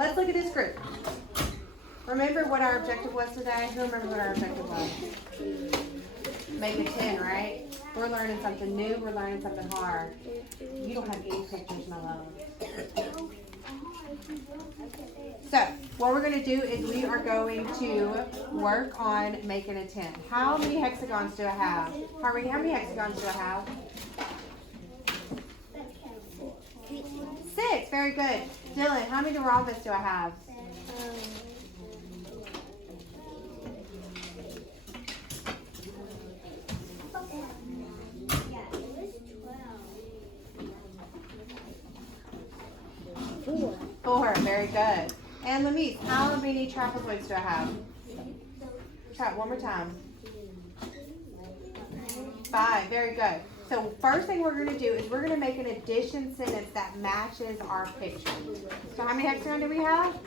let's look at this group. Remember what our objective was today? Who remembers what our objective was? Make a 10, right? We're learning something new. We're learning something hard. You don't have any pictures, my love. So, what we're going to do is we are going to work on making a 10. How many hexagons do I have? Harmony, how many hexagons do I have? 6. Very good. Dylan, how many rhombus do I have? 4. Very good. And Lamise, how many trapezoids do I have? Try it one more time. 5. Very good. So first thing we're going to do is we're going to make an addition sentence that matches our picture. So how many hexagons do we have?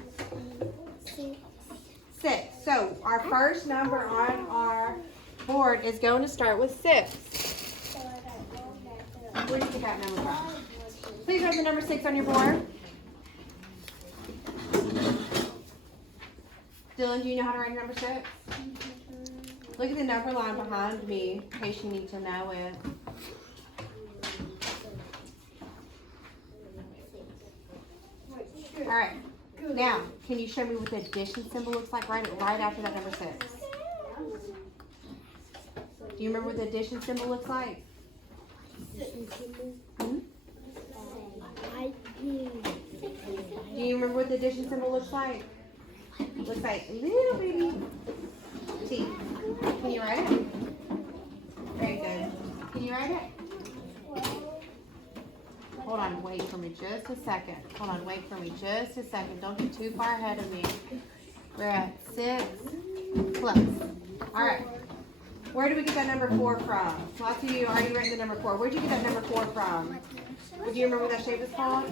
6. So our first number on our board is going to start with 6. Where did you get that number from? Please write the number 6 on your board. Dylan, do you know how to write number 6? Look at the number line behind me in case you need to know it. All right. Now, can you show me what the addition symbol looks like right after that number 6? Do you remember what the addition symbol looks like? Hmm? Do you remember what the addition symbol looks like? Looks like a little baby T. Can you write it? Very good. Can you write it? Hold on, wait for me just a second. Hold on, wait for me just a second. Don't get too far ahead of me. We're at 6 plus. All right. Where do we get that number 4 from? Lots of you already written the number 4. Where did you get that number 4 from? Do you remember what that shape is called?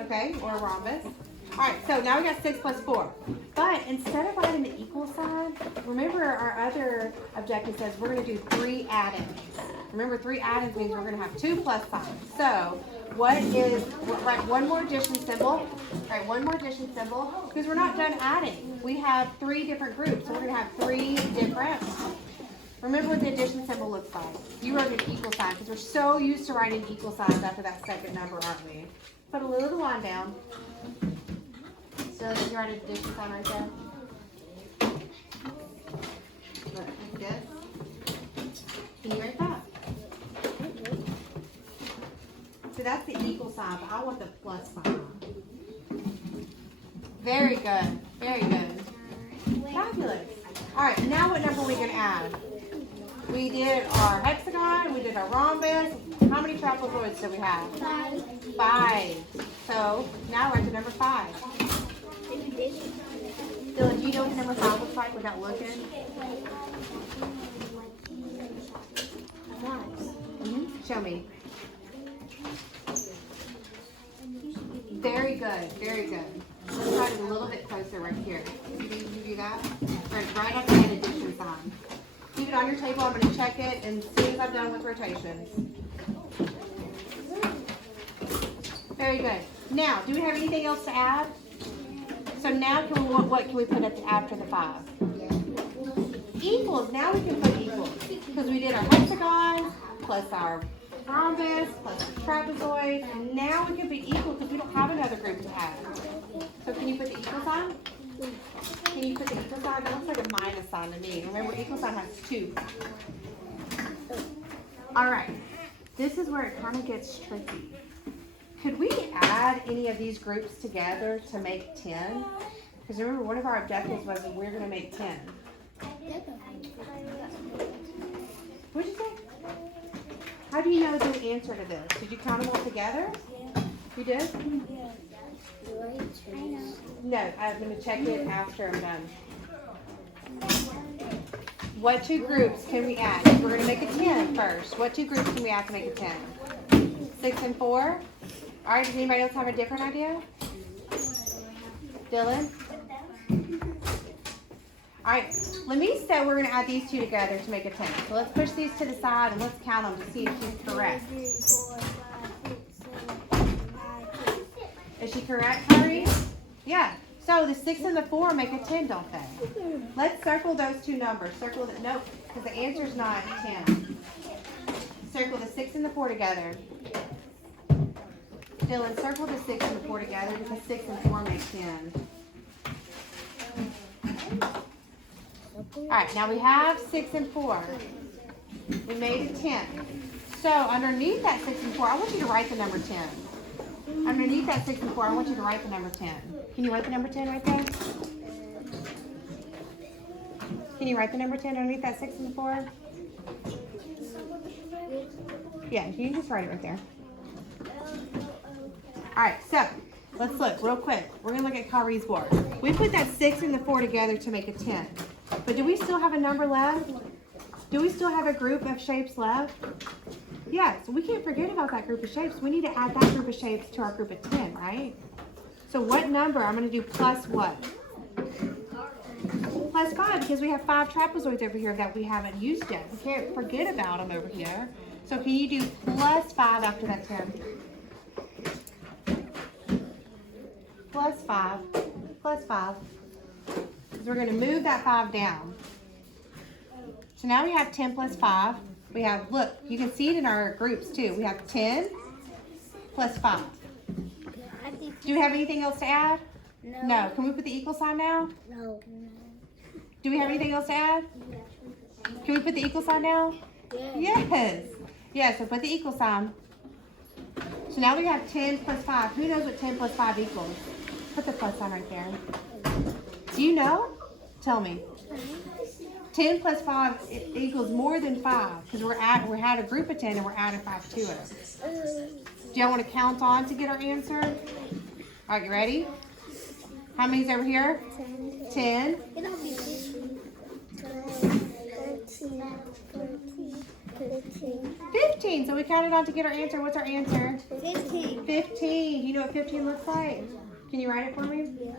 Okay, or a rhombus. All right, so now we got 6 plus 4. But instead of writing the equal sign, remember our other objective says we're going to do 3 add-ins. Remember, 3 add-ins means we're going to have 2 plus signs. So write one more addition symbol. Write one more addition symbol because we're not done adding. We have 3 different groups, so we're going to have 3 different. Remember what the addition symbol looks like. You wrote an equal sign because we're so used to writing equal signs after that second number, aren't we? Put a little line down. So you write an addition sign right there. Look, like this. Can you write that? So that's the equal sign, but I want the plus sign. Very good. Very good. Fabulous. All right, now what number are we going to add? We did our hexagon, we did our rhombus. How many trapezoids do we have? 5. So now we're at the number 5. Dylan, do you know what the number 5 looks like without looking? Show me. Very good, very good. Let's try it a little bit closer right here. Can you do that? Right after that addition sign. Keep it on your table. I'm going to check it and see if I'm done with rotations. Very good. Now, do we have anything else to add? So now, what can we put after the 5? Equals. Now we can put equals because we did our hexagon plus our rhombus plus our trapezoid, and now we can be equal because we don't have another group to add. So can you put the equal sign? Can you put the equal sign? That looks like a minus sign to me. Remember, equal sign has 2. All right. This is where it kind of gets tricky. Could we add any of these groups together to make 10? Because remember, one of our objectives was that we're going to make 10. What did you say? How do you know the answer to this? Did you count them all together? You did? No, I'm going to check it after I'm done. What 2 groups can we add? We're going to make a 10 first. What 2 groups can we add to make a 10? 6 and 4? All right, does anybody else have a different idea? Dylan? All right, Lamise said we're going to add these 2 together to make a 10. So let's push these to the side and let's count them to see if she's correct. Is she correct, Kyrie? Yeah. So the 6 and the 4 make a 10, don't they? Let's circle those two numbers. Circle the, nope, because the answer's not 10. Circle the 6 and the 4 together. Dylan, circle the 6 and the 4 together because 6 and 4 make 10. Alright, now we have 6 and 4. We made a 10. So underneath that 6 and 4, I want you to write the number 10. Underneath that 6 and 4, I want you to write the number 10. Can you write the number 10 right there? Can you write the number 10 underneath that 6 and 4? Yeah, you can just write it right there. Alright, so let's look real quick. We're going to look at Kyrie's board. We put that 6 and the 4 together to make a 10. But do we still have a number left? Do we still have a group of shapes left? Yeah, so we can't forget about that group of shapes. We need to add that group of shapes to our group of 10, right? So what number? I'm going to do plus what? Plus 5, because we have 5 trapezoids over here that we haven't used yet. We can't forget about them over here. So can you do plus 5 after that 10? Plus 5. Plus 5. Because we're going to move that 5 down. So now we have 10 plus 5. We have, look, you can see it in our groups too. We have 10 plus 5. Do we have anything else to add? No. No. Can we put the equal sign now? No. Do we have anything else to add? Can we put the equal sign now? Yes. Yeah, so put the equal sign. So now we have 10 plus 5. Who knows what 10 plus 5 equals? Put the plus sign right there. Do you know? Tell me. 10 plus 5 equals more than 5 because we had a group of 10 and we're adding 5 to it. Do y'all want to count on to get our answer? All right, you ready? How many's over here? 10. 13, 14, 15. So we counted on to get our answer. What's our answer? 15. 15. You know what 15 looks like? Can you write it for me? Yeah.